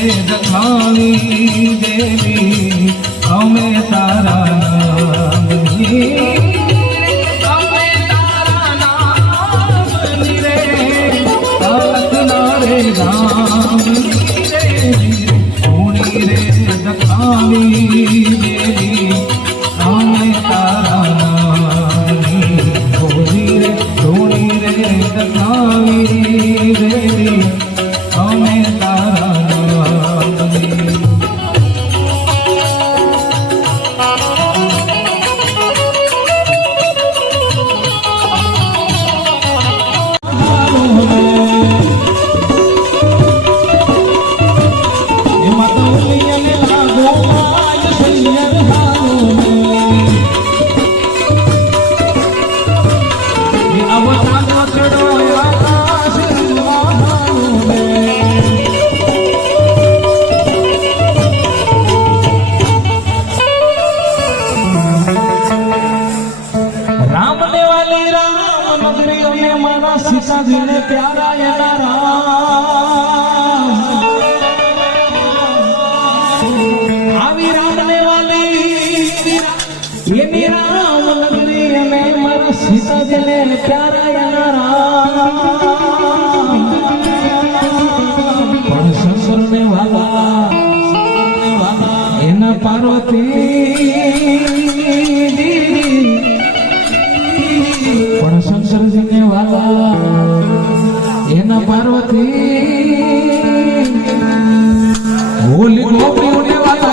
દખાવી દેવી અમે તારા નામની અમે તારા નામની રે રે રામ સોની રે દખાવી દેવી અમે તારા નામની સોની રે દખાવી દેવી અમે તારા નામની सीताजीने प्यारा एना राम आवी रामने वाली ये मेरा राम नगरी में मारा सीताजीने प्यारा एना राम पण शंकरने वाला एना पार्वती पण शंकरजीने वाला एना पार्वती होली गोपी होने वाला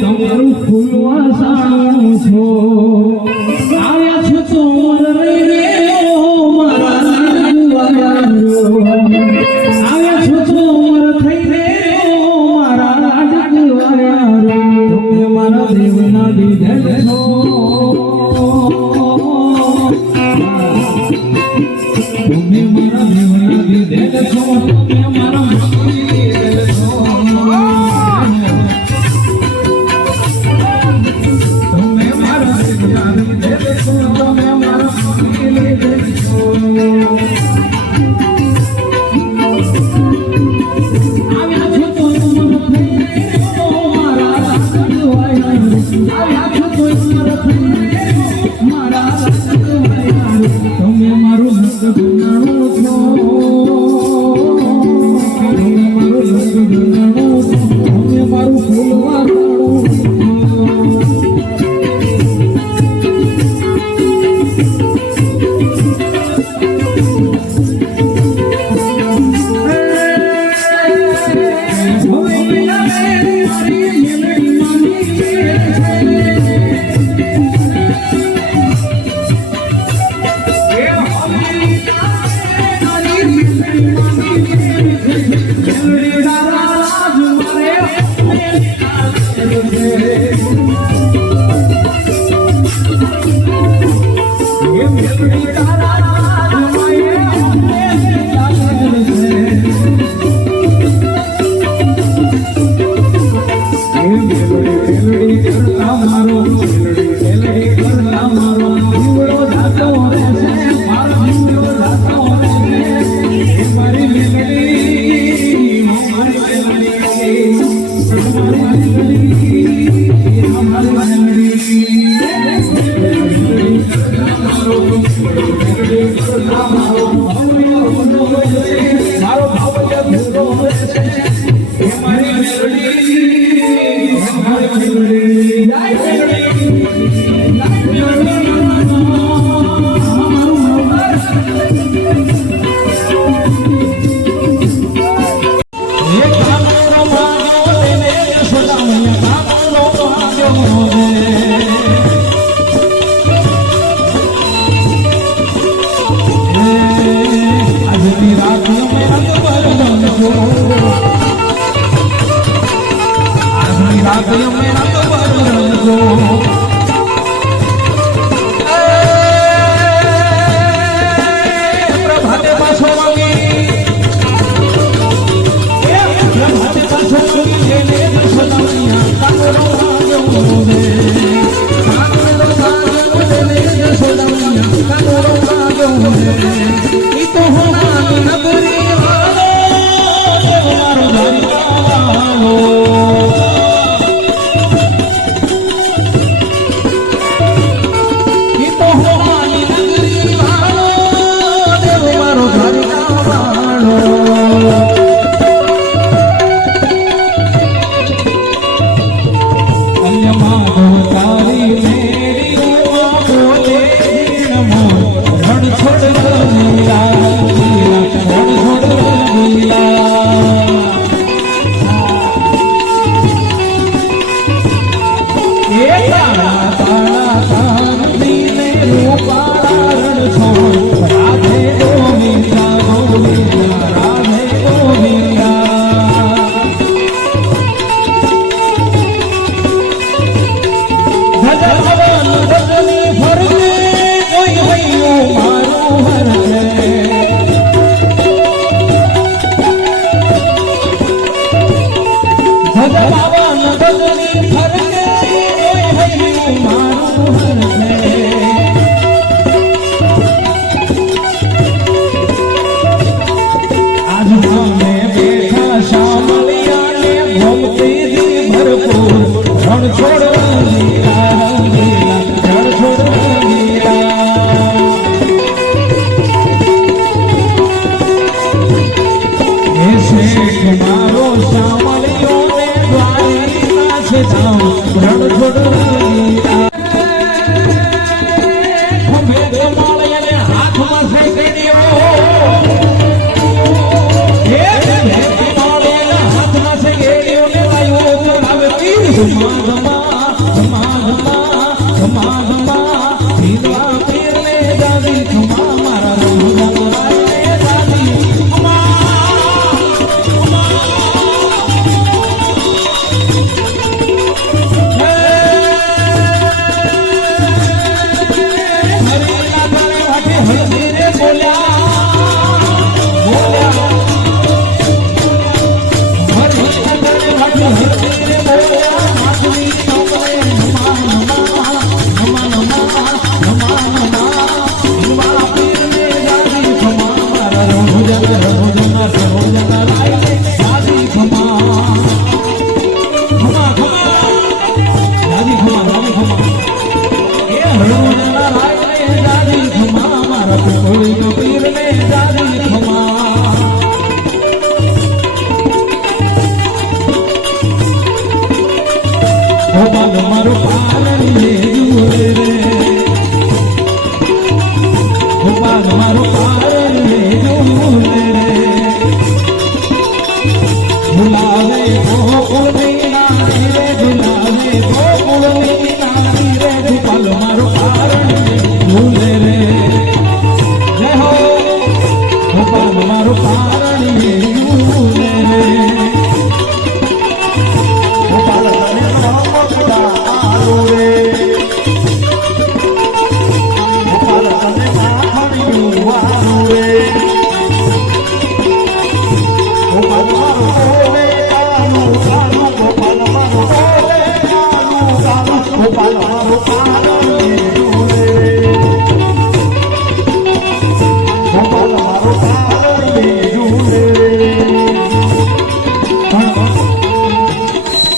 તમારું ફૂલવા સાણું છો આવ્યા છો તો રે મારા આવ્યા છો તો થઈ રે મારા લાડકવાયા તમે મારા દેવના દીધે છો તમે મારા દેવના દીધે છો તમે મારા મારો ભાવ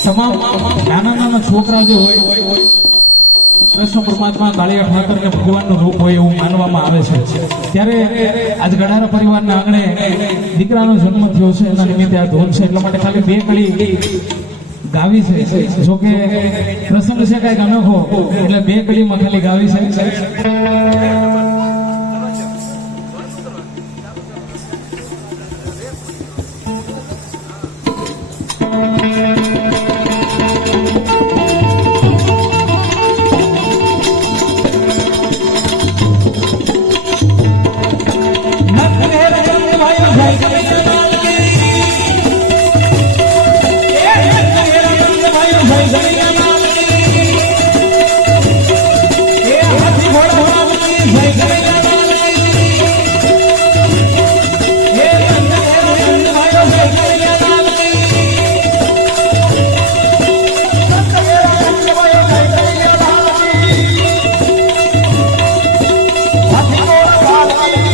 તમામ નાના નાના છોકરા જે હોય કૃષ્ણ પરમાત્મા કાળિયા ઠાકરને ભગવાનનું રૂપ હોય એવું માનવામાં આવે છે ત્યારે આજ ગણારા પરિવારના આંગણે દીકરાનો જન્મ થયો છે એના નિમિત્તે આ ધૂન છે એટલા માટે ખાલી બે કડી ગાવી છે જોકે પ્રસંગ છે કઈક અનોખો એટલે બે કડીમાં ખાલી ગાવી છે ભાઈ